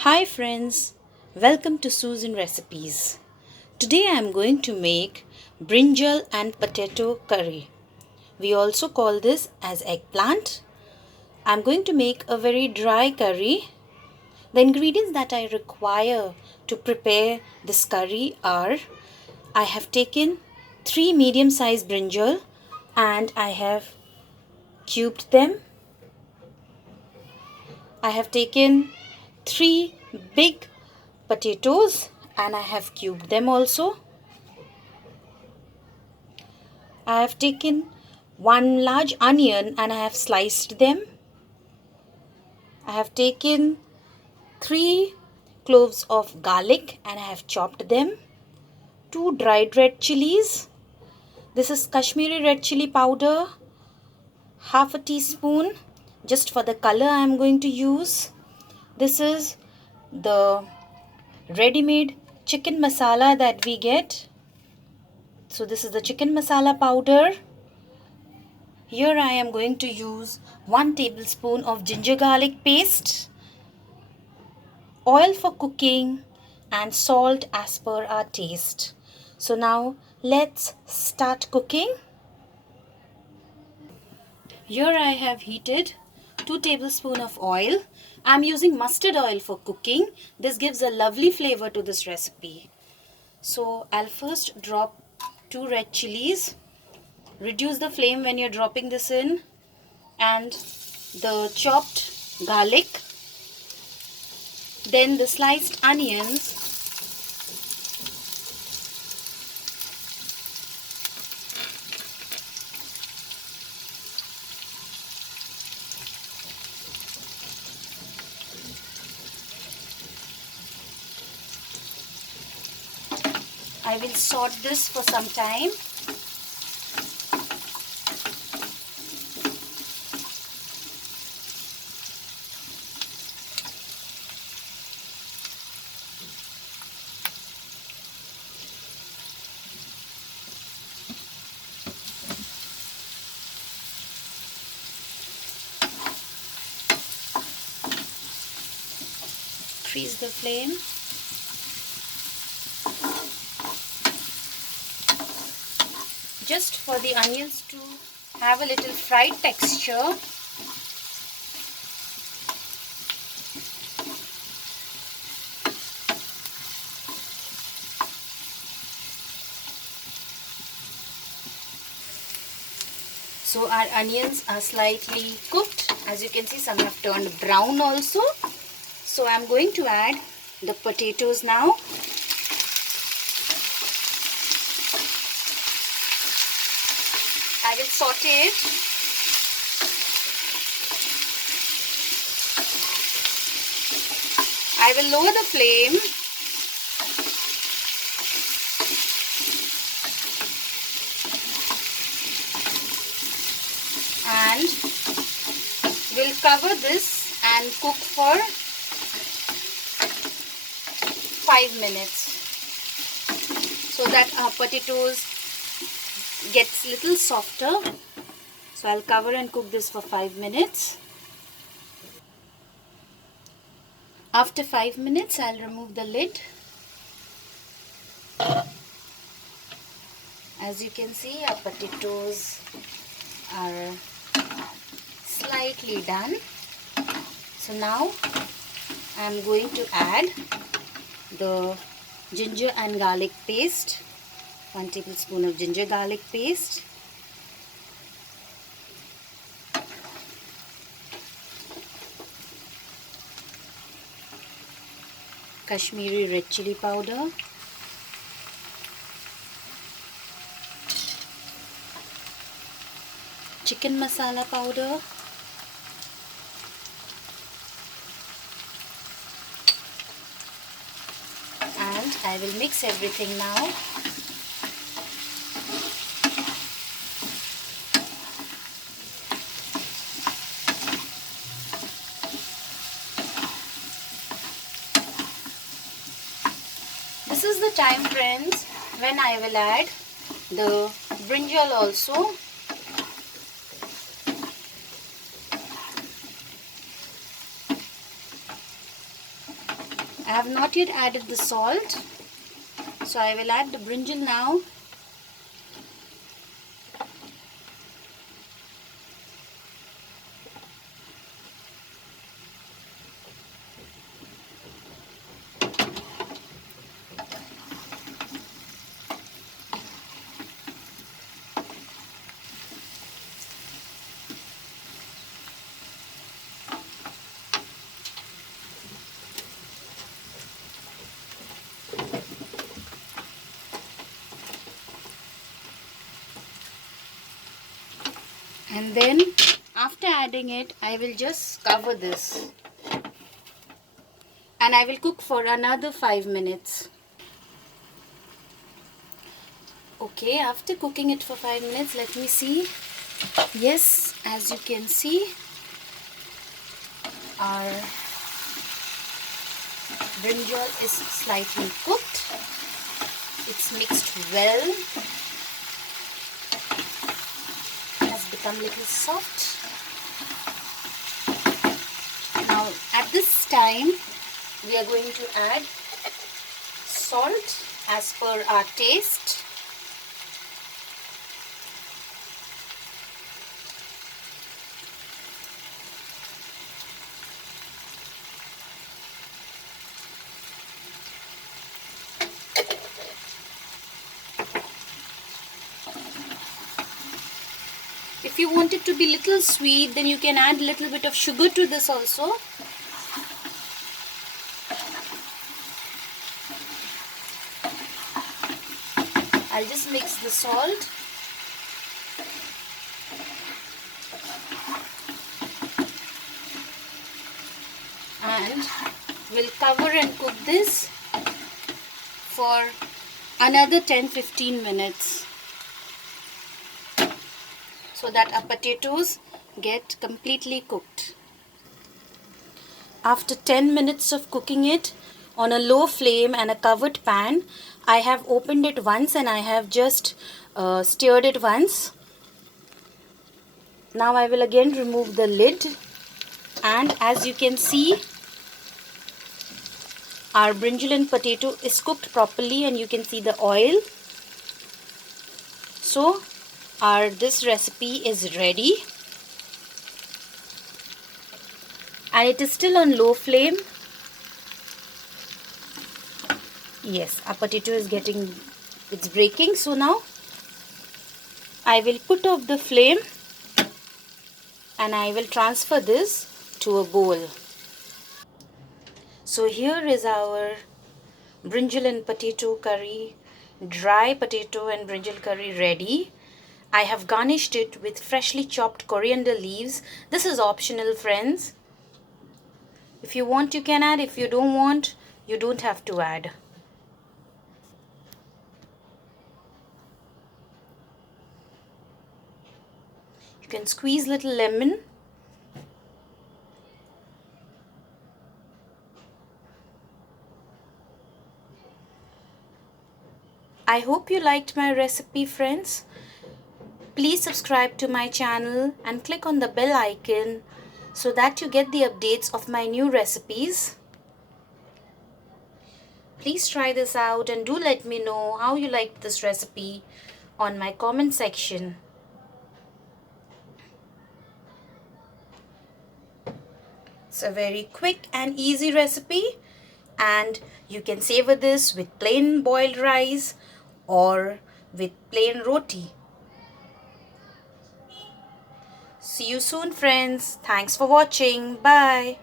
Hi friends, welcome to Susan Recipes. Today I am going to make brinjal and potato curry. We also call this as eggplant. I am going to make a very dry curry. The ingredients that I require to prepare this curry are I have taken 3 medium-sized brinjal and I have cubed them. I have taken 3 big potatoes and I have cubed them also. I have taken 1 large onion and I have sliced them. I have taken 3 cloves of garlic and I have chopped them. 2 dried red chilies. This is Kashmiri red chili powder. Half a teaspoon just for the color I am going to use. This is the ready-made chicken masala that we get. So this is the chicken masala powder. Here I am going to use 1 tablespoon of ginger garlic paste, oil for cooking and salt as per our taste. So now let's start cooking. Here I have heated 2 tablespoons of oil. I am using mustard oil for cooking. This gives a lovely flavor to this recipe. So I'll first drop 2 red chilies. Reduce the flame when you're dropping this in, and the chopped garlic, then the sliced onions, I will saute this for some time. Increase the flame. Just for the onions to have a little fried texture, so our onions are slightly cooked. As you can see, some have turned brown also. So I am going to add the potatoes now. I will saute it. I will lower the flame. And we'll cover this and cook for 5 minutes so that our potatoes gets little softer. So I'll cover and cook this for 5 minutes. After 5 minutes, I'll remove the lid. As you can see, our potatoes are slightly done. So now I'm going to add the ginger and garlic paste. 1 tablespoon of ginger garlic paste. Kashmiri red chili powder. Chicken masala powder. And I will mix everything now. This is the time, friends, when I will add the brinjal also. I have not yet added the salt, so I will add the brinjal now. And then after adding it, I will just cover this and I will cook for another 5 minutes. Okay, after cooking it for 5 minutes, let me see. Yes, as you can see, our brinjal is slightly cooked. It's mixed well. It has become a little soft. Now at this time, we are going to add salt as per our taste. If you want it to be little sweet, then you can add a little bit of sugar to this also. I'll just mix the salt. And we'll cover and cook this for another 10-15 minutes so that our potatoes get completely cooked. After 10 minutes of cooking it on a low flame and a covered pan, I have opened it once and I have just stirred it once. Now I will again remove the lid, and as you can see, our brinjal and potato is cooked properly and you can see the oil. So this recipe is ready and it is still on low flame. Yes, our potato is it's breaking. So now I will put off the flame and I will transfer this to a bowl. So here is our brinjal and potato curry, dry potato and brinjal curry ready. I have garnished it with freshly chopped coriander leaves. This is optional, friends. If you want, you can add. If you don't want, you don't have to add. You can squeeze little lemon. I hope you liked my recipe, friends. Please subscribe to my channel and click on the bell icon so that you get the updates of my new recipes. Please try this out and do let me know how you liked this recipe on my comment section. It's a very quick and easy recipe, and you can savor this with plain boiled rice or with plain roti. See you soon, friends. Thanks for watching. Bye.